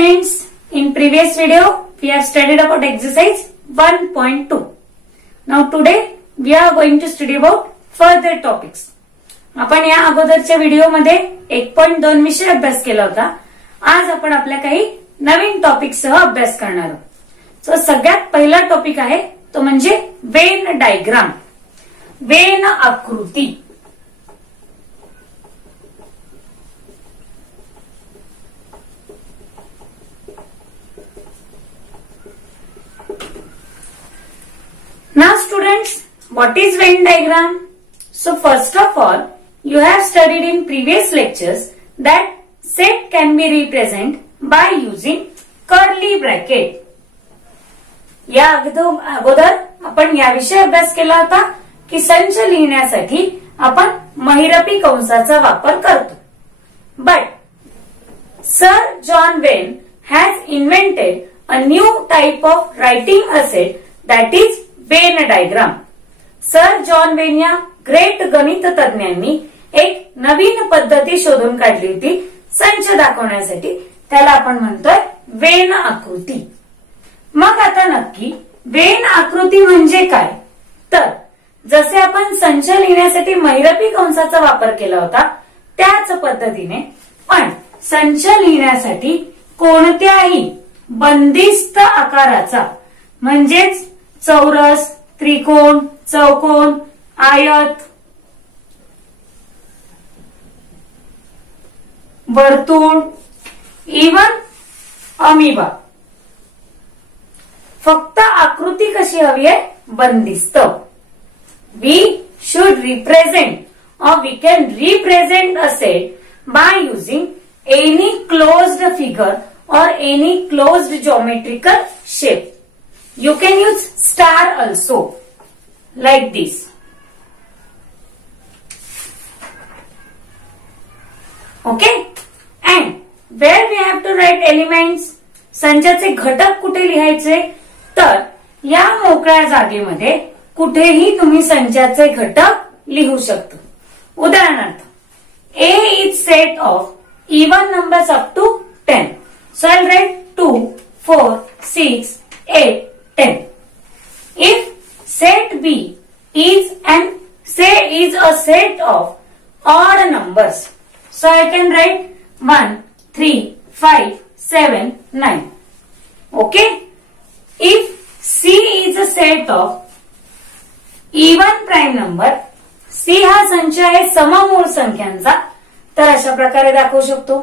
friends, in previous video we have studied about exercise 1.2. Now today we are going to study about further topics. आपण या अगोदरच्या video मध्ये 1.2 विषय अभ्यास केला होता. आज आपण आपल्या काही नवीन टॉपिक सह अभ्यास करणार आहोत. सो सगळ्यात पहिला टॉपिक आहे तो म्हणजे वेन डायग्राम, वेन आकृती. Now students, what is Venn diagram? So first of all, you have studied in previous lectures that set can be represented by using curly bracket. या अगोदर आपण याविषयी अभ्यास केला होता की संच लिहिण्यासाठी आपण महिरपी कंसाचा वापर करतो. But Sir John Venn has invented a new type of writing asset that is Venn diagram. Sir John Wien या ग्रेट गणित तज्ञांनी एक नवीन पद्धती शोधून काढली होती संच दाखवण्यासाठी. त्याला आपण म्हणतोय वेन आकृती. मग आता नक्की वेन आकृती म्हणजे काय? तर जसे आपण संच लिहिण्यासाठी महिरपी कंसाचा वापर केला होता त्याच पद्धतीने पण संच लिहिण्यासाठी कोणत्याही बंदिस्त आकाराचा म्हणजेच चौरस, त्रिकोण, चौकोन, आयत, वर्तुळ, इवन अमिबा, फक्त आकृती कशी हवी आहे? बंदिस्त. We should represent or we can represent a set by using any closed figure or any closed geometrical shape. You can use star also like this. Okay, and where we have to write elements, संचाचे घटक कुठे लिहायचे? तर या मोकळ्या जागेमध्ये कुठेही तुम्ही संचाचे घटक लिहू शकता. उदाहरणार्थ A is set of even numbers up to 10. So I'll write 2, 4, 6, 8, 10. If set B is a set of odd numbers, so I can write 1, 3, 5, 7, 9. Okay? If C is a set of even prime number, C हा संच आहे सममूळ संख्यांचा, तर अशा प्रकारे दाखवू शकतो.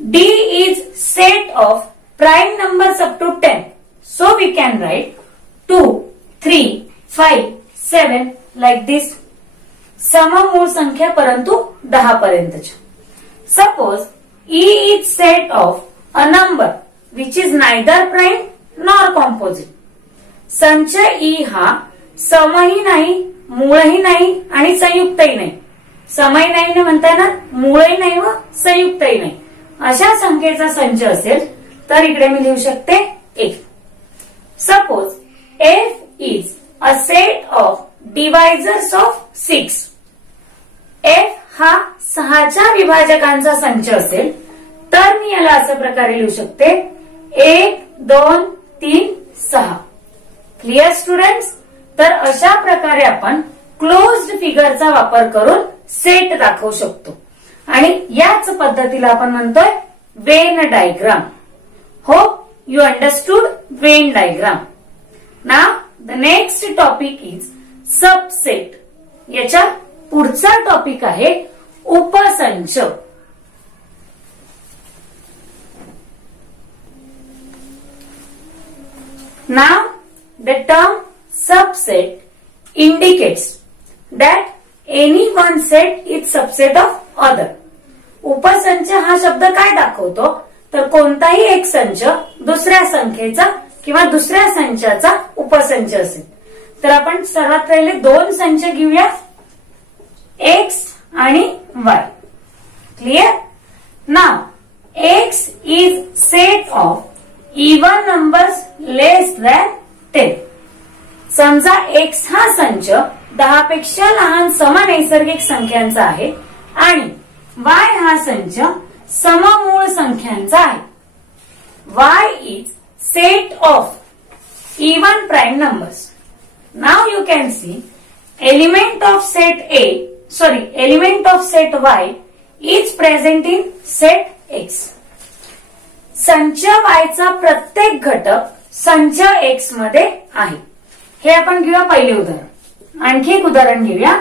D is set of prime numbers up to 10. So we can write 2, 3, 5, 7 like this. सममूळ संख्या परंतु 10 पर्यंतच्या. Suppose E is set of a number which is neither prime nor composite. संच E हा समही नाही, मूळही नाही आणि संयुक्तही नाही. समही नाही म्हणता येणार, मूळही नाही व संयुक्तही नाही. अशा संख्येचा संच असेल तर इकडे मी लिहू शकते F. Suppose F is a set of divisors of 6. F हा 6च्या विभाजकांचा संच असेल तर मी याला अशा प्रकारे लिहू शकते 1, 2, 3, 6. Clear students? तर अशा प्रकारे आपण क्लोज्ड फिगरचा वापर करून सेट दाखवू शकतो आणि याच पद्धतीला आपण म्हणतोय Venn diagram. Hope you understood Venn diagram. Now the next topic is subset. याच्या पुढचा टॉपिक आहे उपसंच. Now the term subset indicates that any one set is subset of other. उपसंच हा शब्द काय दाखवतो? तर कोणताही एक संच दुसऱ्या संख्येचा किंवा दुसऱ्या संचाचा उपसंच असेल. तर आपण सर्वात पहिले दोन संच घेऊया, X आणि Y. Clear? Now X is set of even numbers less than 10. समजा X हा संच 10 पेक्षा लहान समनैसर्गिक संख्यांचा आहे आणि Y हा संच सममूळ संख्यांचा आहे. Y is set of even prime numbers. Now you can see element of set Y is present in set X. संच Y चा प्रत्येक घटक संच X मध्ये आहे. हे आपण घेऊया पहिले उदाहरण. आणखी एक उदाहरण घेऊया.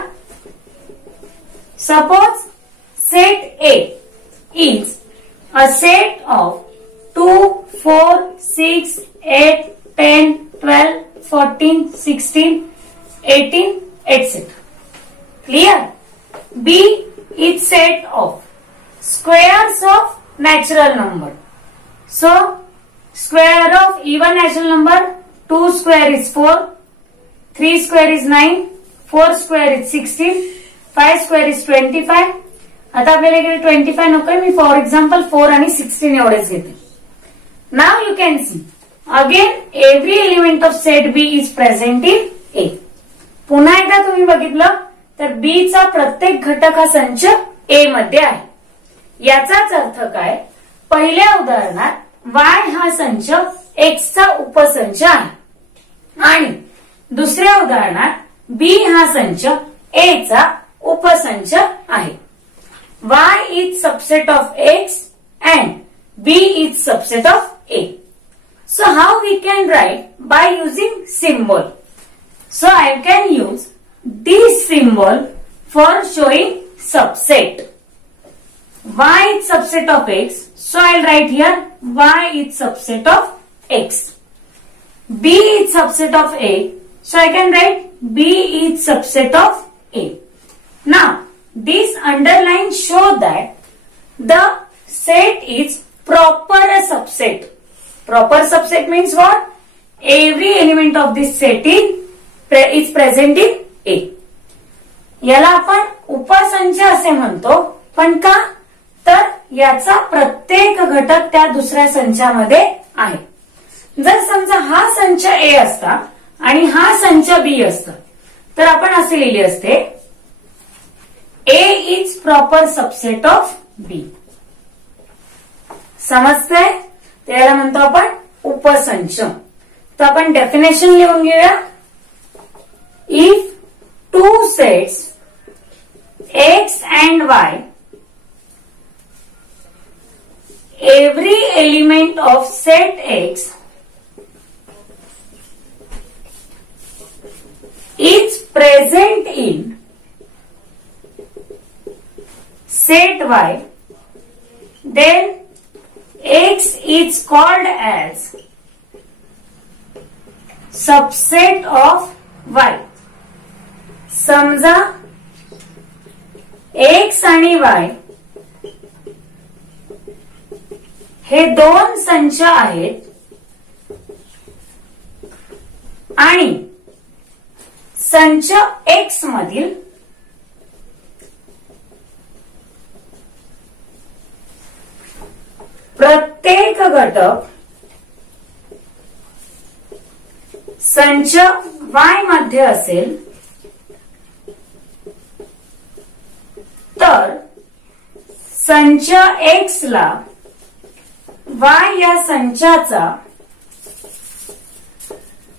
Suppose set A is a set of 2, 4, 6, 8, 10, 12, 14, 16, 18, etc. Clear? B is set of squares of natural number. So, square of even natural number, 2 square is 4, 3 square is 9, 4 square is 16, 5 square is 25. आता आपल्याला इकडे 25 नकोय, me for example 4 आणि 16 एवढेच घेते. नाव you can see again every element of set B is present in A. पुन्हा एकदा तुम्ही बघितलं तर बी चा प्रत्येक घटक हा संच ए मध्ये आहे. याचाच अर्थ काय, पहिल्या उदाहरणात वाय हा संच एक्स चा उपसंच आहे आणि दुसऱ्या उदाहरणात बी हा संच ए चा उपसंच आहे. Y is subset of X and B is subset of A. So how we can write? By using symbol. So I can use this symbol for showing subset. Y is subset of X. So I'll write here Y is subset of X. B is subset of A. So I can write B is subset of A. Now this underline show that the set is proper subset. Proper subset means what? Every element of this set is present in A. याला आपण उपसंच असे म्हणतो. पण का? तर याचा प्रत्येक घटक त्या दुसऱ्या संचामध्ये आहे. जर समजा हा संच A असता आणि हा संच B असता तर आपण असे लिहिले असते A is proper subset of B. समजतंय? त्याला म्हणतो आपण उपसंच. तर आपण डेफिनेशन लिहून घेऊया. If two sets X and Y, every element of set X is present in set Y, then X is called as subset of Y. समजा X आणि Y हे दोन संच आहेत आणि संच X मधील प्रत्येक घटक संच Y मध्ये असेल तर संच X ला Y या संचाचा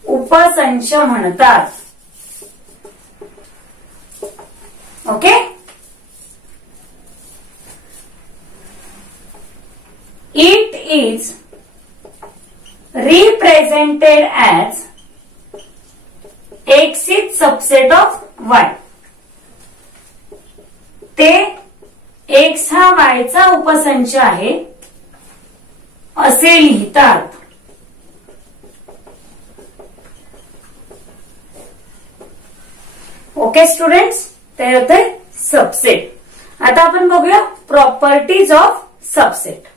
उपसंच म्हणतात. Okay. It is represented as X is subset of Y. ते X हा Y चा उपसंच आहे असे लिहितात. ओके स्टुडंट्स, ते होते सबसेट. आता आपण बघूया properties of subset.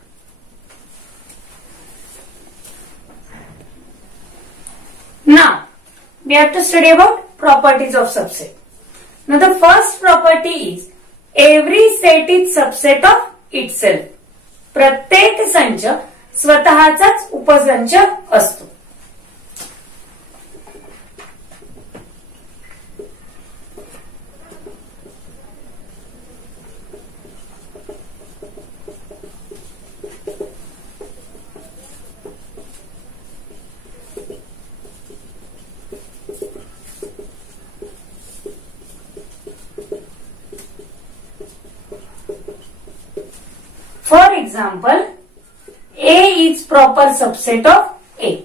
Now, we have to study about properties of subset. Now, the first property is every set is subset of itself. प्रत्येक संच स्वतःचाच उपसंच असतो. For example A is proper subset of A.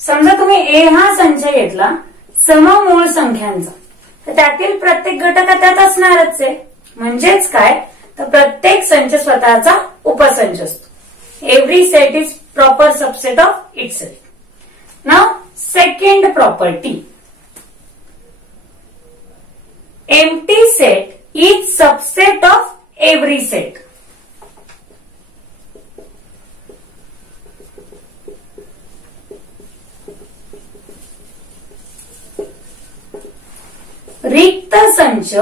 समजा तुम्ही ए हा संच घेतला सममूळ संख्यांचा, तर त्यातील प्रत्येक घटक त्यात असणारच आहे. म्हणजेच काय, तर प्रत्येक संच स्वतःचा उपसंच असतो. Every set is proper subset of itself. Now second property, empty set is subset of every set. रिक्त संच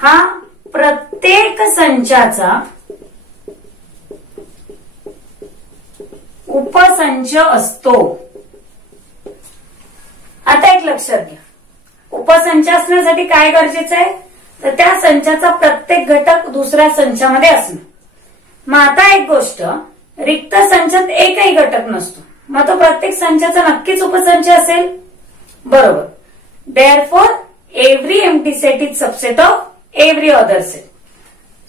हा प्रत्येक संचाचा उपसंच असतो. आता एक लक्षात घ्या, उपसंच असण्यासाठी काय गरजेचं आहे, तर त्या संचाचा प्रत्येक घटक दुसऱ्या संचामध्ये असणं. मग आता एक गोष्ट, रिक्त संचात एकही घटक नसतो, मग तो प्रत्येक संचाचा नक्कीच उपसंच असेल. बरोबर. Therefore, every empty set is subset of every other set.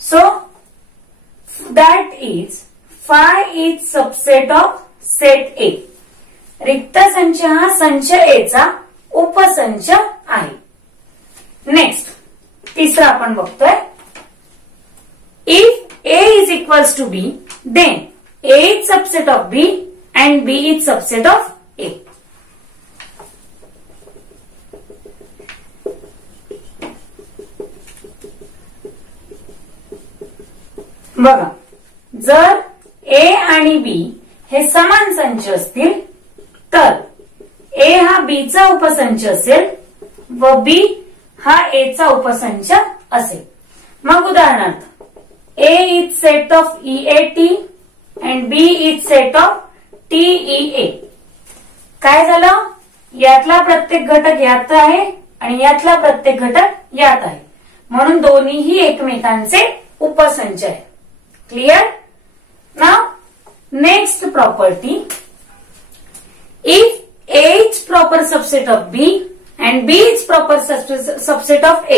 So, that is phi is subset of set A. रिक्त संच हा संच A चा उपसंच आहे. नेक्स्ट तिसरा आपण बघतोय, if A is equals to B, then A is subset of B and B is subset of A. बघा, जर ए आणि बी हे समान संच असतील तर ए हा बी चा उपसंच असेल व बी हा ए चा उपसंच असेल. मग उदाहरणार्थ A is set of EAT and B is set of TEA. काय झालं, यातला प्रत्येक घटक यात आहे आणि यातला प्रत्येक घटक यात आहे, म्हणून दोन्हीही एकमेकांचे उपसंच आहे. Clear? Now, next property. If A is proper subset of B and B is proper subset of A,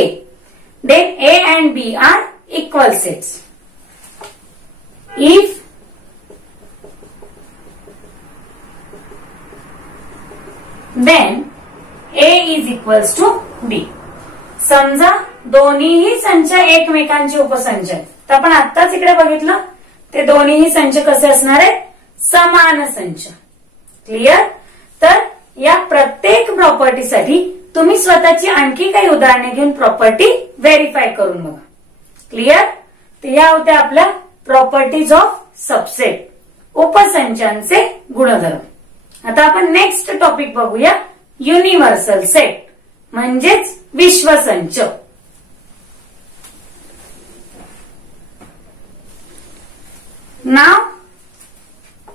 then A and B are equal sets. If then A is equals to B. समजा दोन्हीही संच एकमेकांचे उपसंच आहेत. तर आपण आत्ताच इकडे बघितलं, ते दोन्हीही संच कसे असणार आहेत, समान संच. क्लिअर? तर या प्रत्येक प्रॉपर्टीसाठी तुम्ही स्वतःची आणखी काही उदाहरणे घेऊन प्रॉपर्टी व्हेरीफाय करून बघा. क्लिअर? तर या होत्या आपल्या प्रॉपर्टीज ऑफ सबसेट, उपसंचांचे गुणधर्म. आता आपण नेक्स्ट टॉपिक बघूया, युनिव्हर्सल सेट म्हणजेच विश्वसंच. Now,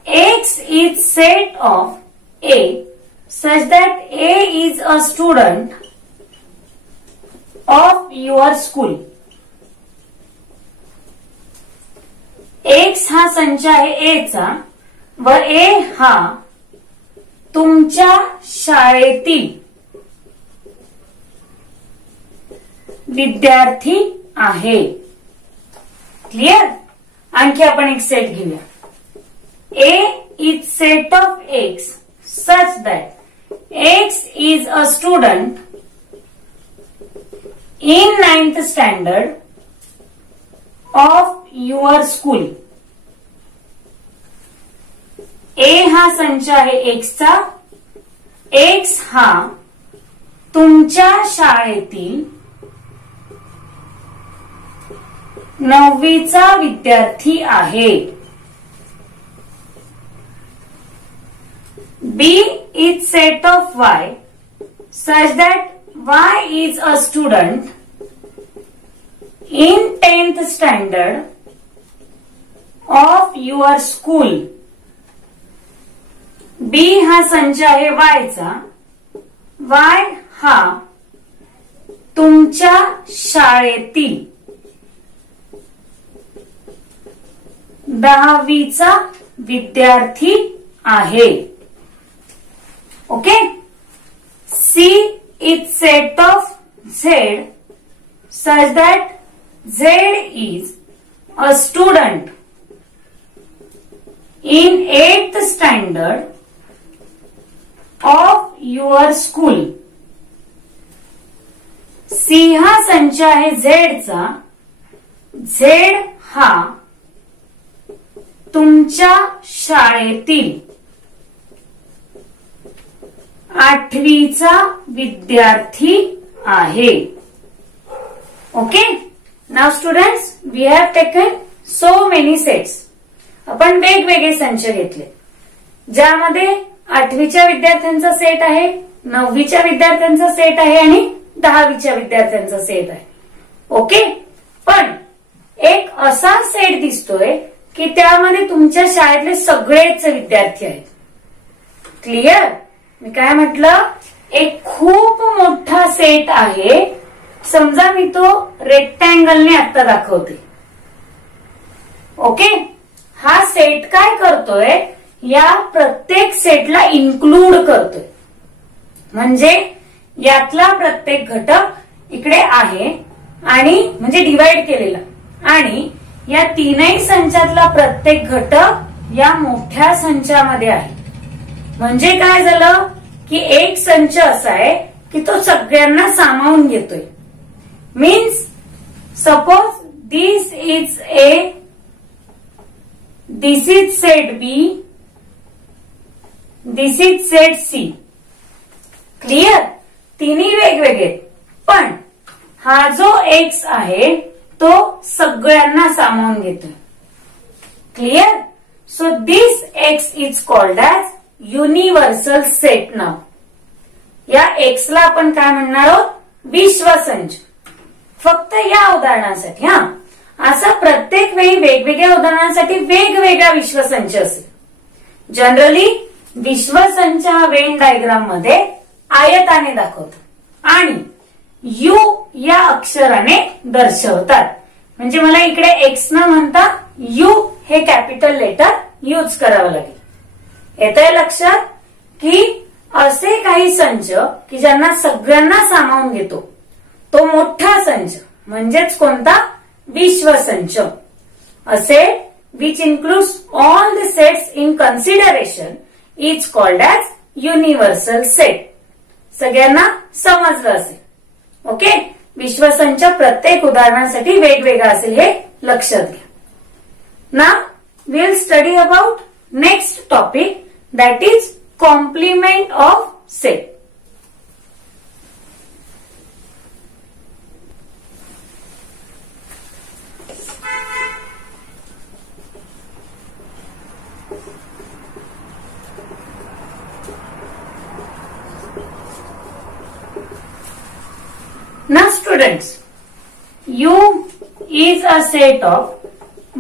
X is set of A such that A is a student of your school. X हा संच आहे A चा व A हा तुमच्या शाळेतील विद्यार्थी आहे. क्लिअर? आणखी आपण एक सेट घेऊया. A is set of X such that X is a student in 9th standard of your school. A हा संच आहे X चा. X हा तुमच्या शाळेतील 9वीचा विद्यार्थी आहे. B is set of Y such that Y is a student in 10th standard of your school. B हा संच आहे Y चा. Y हा तुमच्या शाळेतील 10वीचा विद्यार्थी आहे. Okay. C is set of Z such that Z is a student in 8th standard of your school. C हा संच आहे झेडचा. झेड हा तुमच्या शाळेतील 8वीचा विद्यार्थी आहे. Okay. Now students, we have taken so many sets. आपण वेगवेगळे संच घेतले, ज्यामध्ये 8वीच्या विद्यार्थ्यांचा सेट आहे, 9वीच्या विद्यार्थ्यांचा सेट आहे आणि 10वीच्या विद्यार्थ्यांचा सेट आहे. ओके. पण एक असा सेट दिसतोय की त्यामध्ये तुमच्या शाळेतले सगळेच विद्यार्थी आहेत. क्लिअर? मी काय म्हटलं, एक खूप मोठा सेट आहे. समजा मी तो रेक्टँगलने आता दाखवते. ओके. हा सेट काय करतोय, या प्रत्येक सेटला इन्क्लूड करतोय. म्हणजे यातला प्रत्येक घटक इकडे आहे आणि म्हणजे डिवाइड केलेला, आणि या तीनही संचातला प्रत्येक घटक या मोठ्या संचामध्ये आहे. म्हणजे काय झालं की एक संच असा आहे की तो सगळ्यांना सामावून घेतोय. Means suppose this is set B, this is set C. Clear? तिन्ही वेगवेगळे, पण हा जो एक्स आहे तो सगळ्यांना सामावून घेतोय. Clear? So this X is called as universal set. नाव या एक्सला आपण काय म्हणणार आहोत, विश्वसंच. फक्त या उदाहरणासाठी. हा, असा प्रत्येक वेळी वेगवेगळ्या उदाहरणांसाठी वेगवेगळा विश्वसंच असेल. जनरली विश्वसंच हा वेन डायग्राम मध्ये आयताने दाखवतो आणि यू या अक्षराने दर्शवतात. म्हणजे मला इकडे एक्स न म्हणता यू हे कॅपिटल लेटर यूज करावं लागेल. येतंय लक्षात की असे काही संच की ज्यांना सगळ्यांना सामावून घेतो, तो मोठा संच म्हणजेच कोणता, विश्वसंच. A set which includes all the sets in consideration is called as universal set. सगळ्यांना समजलं असेल. ओके. विश्वसंच प्रत्येक उदाहरणासाठी वेगवेगळा असेल हे लक्षात घ्या. Now we will study about next topic, that is complement of set. Now students, U is a set of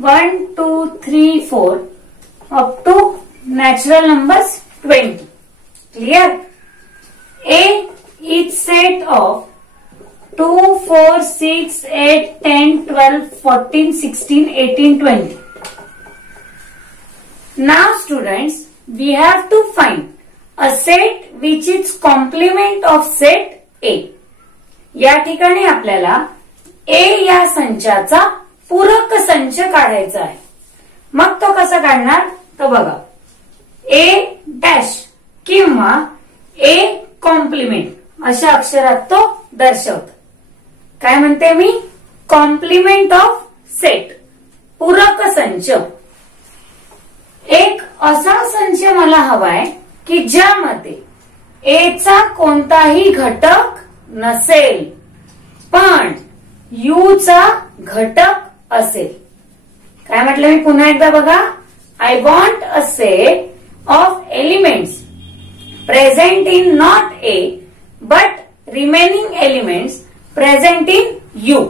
1, 2, 3, 4 up to natural numbers 20. Clear? A is set of 2, 4, 6, 8, 10, 12, 14, 16, 18, 20. Now students, we have to find a set which is complement of set A. या ठिकाणी आपल्याला ए या संचाचा पूरक संच काढायचा आहे. मग तो कसा काढणार, तर बघा, ए डॅश किंवा ए कॉम्प्लिमेंट अशा अक्षरात तो दर्शवतो. काय म्हणते मी, कॉम्प्लिमेंट ऑफ सेट, पूरक संच. एक असा संच मला हवाय की ज्यामध्ये एचा कोणताही घटक नसेल पण यूचा घटक असेल. काय म्हटलं मी, पुन्हा एकदा बघा. I want a set of elements present in not a but remaining elements present in you.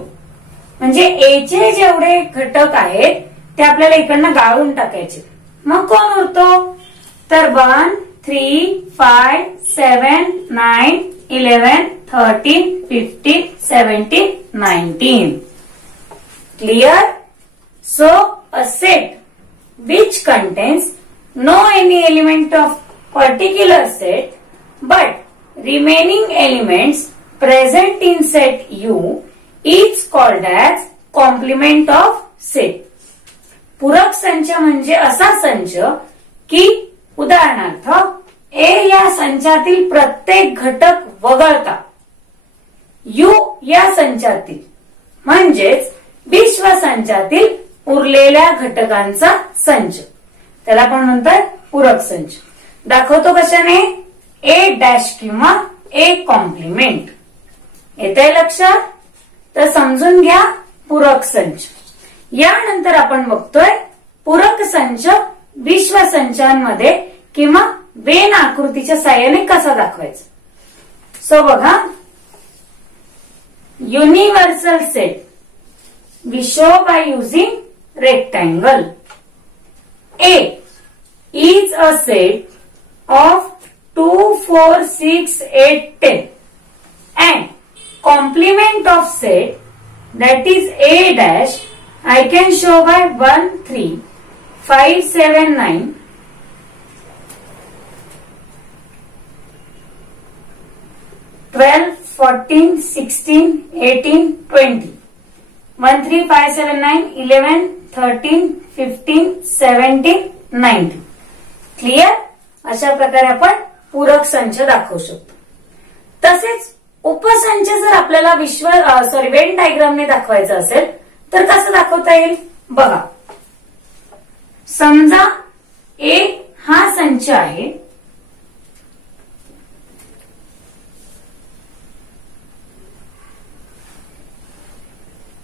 म्हणजे एचे जेवढे घटक आहेत ते आपल्याला इकडनं गाळून टाकायचे. मग कोण उरतो, तर 1, 3, 5, 7, 9, 11, 13, 15, 17, 19. Clear? So a set which contains no any element of particular set but remaining elements present in set U is called as complement of set. पूरक संच म्हणजे असा संच की उदाहरणार्थ ए या संचातील प्रत्येक घटक वगळता यू या संचातील म्हणजेच विश्व संचातील उरलेल्या घटकांचा संच, त्याला आपण म्हणतात पूरक संच. दाखवतो कशाने? ए डॅश किंवा ए कॉम्प्लिमेंट. येतंय लक्षात? तर समजून घ्या पूरक संच. यानंतर आपण बघतोय पूरक संच विश्व संचांमध्ये किंवा वेन आकृतीच्या साहाय्याने कसा दाखवायचा. सो बघा, universal set we show by using rectangle. A is a set of 2, 4, 6, 8, 10 and complement of set that is A dash I can show by 1, 3, 5, 7, 9 12, 14, 16, 18, 20 1, 3, 5, 7, 9, 11, 13, 15, 17, 19. Clear? अशा प्रकारे आपण पूरक संच दाखवू शकतो. तसेच उपसंच जर आपल्याला वेन डायग्रामने दाखवायचा असेल तर कसं दाखवता येईल बघा. समजा ए हा संच आहे,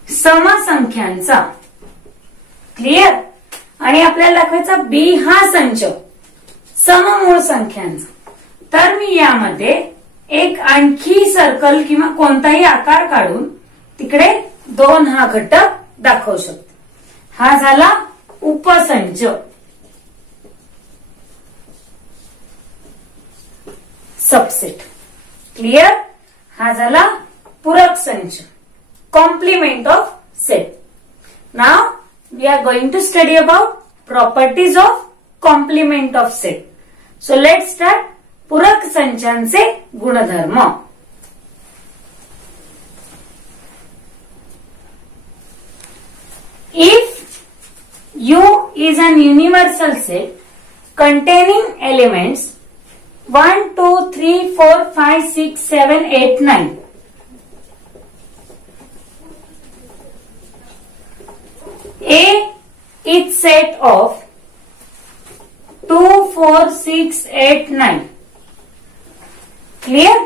समसंख्यांचा. क्लिअर? आणि आपल्याला दाखवायचा बी हा संच सममूळ संख्यांचा. तर मी यामध्ये एक आणखी सर्कल किंवा कोणताही आकार काढून तिकडे 2 हा घटक दाखवू शकतो. हा झाला उपसंच. सबसेट. क्लिअर? हा झाला पूरक संच, complement of set. Now we are going to study about properties of complement of set. So let's start. पूरक संचांचे गुणधर्म. If U is an universal set containing elements 1, 2, 3, 4, 5, 6, 7, 8, 9. A is set of 2, 4, 6, 8, 9. Clear?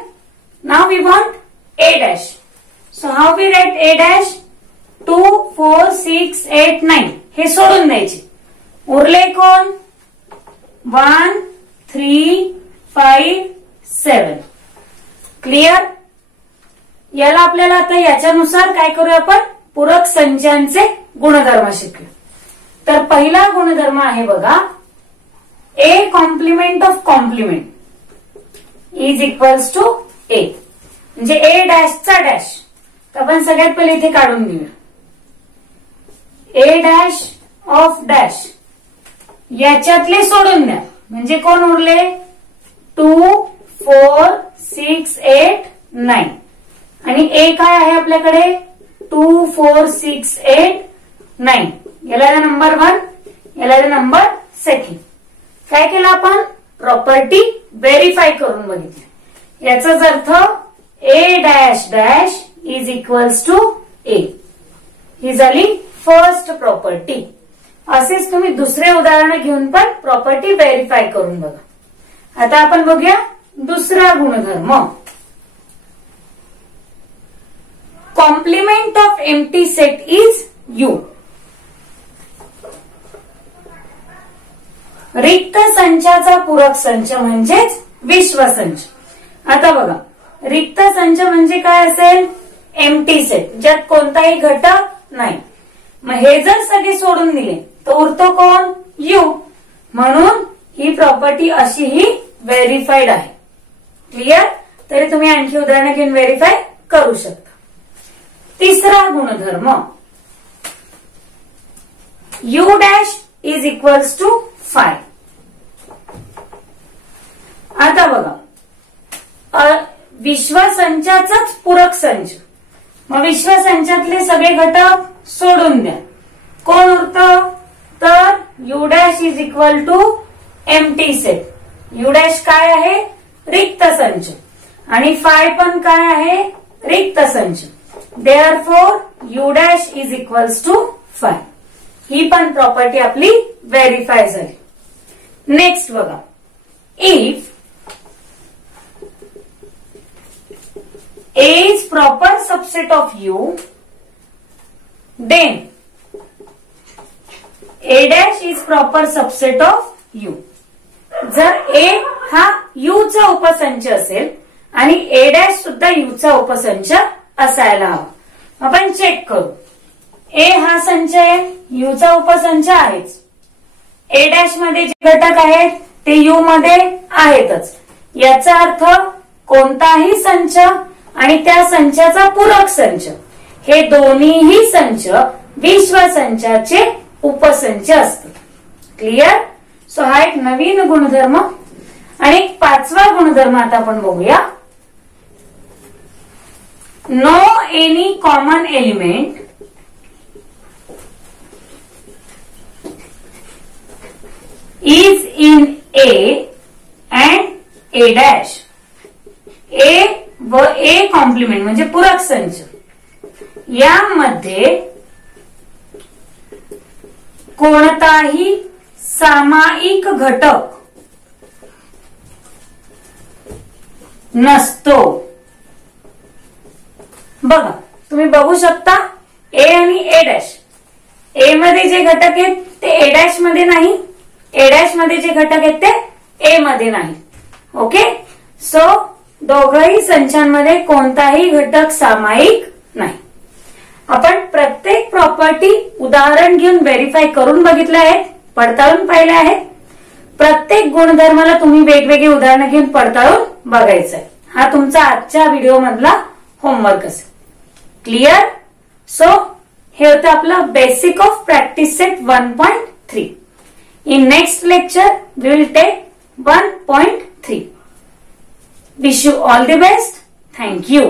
Now we want A dash. So how we write A dash? 2, 4, 6, 8, 9. हे सोडून द्यायचे. उरले कोण? 1, 3, 5, 7. Clear? याला आपल्याला आता याच्यानुसार काय करूया आपण? पूरक संचांचे गुणधर्म शिकूया. तर पहिला गुणधर्म आहे बघा, A complement of complement is equals to A. म्हणजे ए डॅशचा डॅश. तर आपण सगळ्यात पहिले इथे काढून घेऊया. ए डॅश ऑफ डॅश याच्यातले सोडून द्या. म्हणजे कोण उरले? 2, 4, 6, 8, 9. आणि ए काय आहे आपल्याकडे? 2, 4, 6, 8, 9. याला नंबर 1, याला नंबर 2. काय केलं आपण? प्रॉपर्टी व्हेरीफाय करून बघितली. याचाच अर्थ A dash dash is equals to A. ही झाली फर्स्ट प्रॉपर्टी. असेच तुम्ही दुसरे उदाहरण घेऊन पण प्रॉपर्टी व्हेरीफाय करून बघा. आता आपण बघूया दुसरा गुणधर्म. Complement of empty set is U. रिक्त संचाचा पूरक संच म्हणजेच विश्व संच. आता बघा, रिक्त संच म्हणजे काय असेल? एम्प्टी सेट, ज्यात कोणताही घटक नाही. मग हे जर सगळे सोडून दिले तर उरतो कोण? यू. म्हणून ही प्रॉपर्टी अशीही व्हेरीफाईड आहे. क्लिअर? तरी तुम्ही आणखी उदाहरणं घेऊन व्हेरीफाय करू शकता. तिसरा गुणधर्म, U dash is equals to 5. आता बघा, विश्व संचाचाच पूरक संच. मग विश्व संचातले सगळे घटक सोडून द्या. कोण उरतं? तर U dash is equal to empty set. U dash काय आहे? रिक्त संच. आणि फाय पण काय आहे? रिक्त संच. Therefore U dash is equals to phi. ही पण प्रॉपर्टी आपली व्हेरीफाय झाली. नेक्स्ट बघा, if A is proper subset of U, then A dash is proper subset of U. जर A हा U चा उपसंच असेल आणि A dash सुद्धा U चा उपसंच असायला हवा. आपण चेक करू. A हा संच आहे, U चा उपसंच आहेच. A dash मध्ये जे घटक आहेत ते U मध्ये आहेतच. याचा अर्थ कोणताही संच आणि त्या संचाचा पूरक संच हे दोन्हीही संच विश्वसंचाचे उपसंच असतात. क्लिअर? सो हा एक नवीन गुणधर्म. आणि एक पाचवा गुणधर्म आता आपण बघूया. No any common element is in A and A dash. A व ए कॉम्प्लिमेंट म्हणजे पूरक संच यामध्ये कोणताही सामायिक घटक नसतो. बघा, तुम्ही बघू शकता ए आणि ए डॅश. ए मध्ये जे घटक आहेत ते ए डॅश मध्ये नाही, ए डॅश मध्ये जे घटक आहेत ते ए मध्ये नाही. ओके, सो दोघही संचांमध्ये कोणताही घटक सामायिक नाही. आपण प्रत्येक प्रॉपर्टी उदाहरण घेऊन व्हेरीफाय करून बघितले आहेत, पडताळून पाहिले आहेत. प्रत्येक गुणधर्माला तुम्ही वेगवेगळी उदाहरणं घेऊन पडताळून बघायचंय. हा तुमचा आजच्या व्हिडिओ मधला होमवर्क असेल. क्लिअर? सो हे होतं आपलं basic of practice set 1.3. In next lecture we will take 1.3. Wish you all the best. Thank you.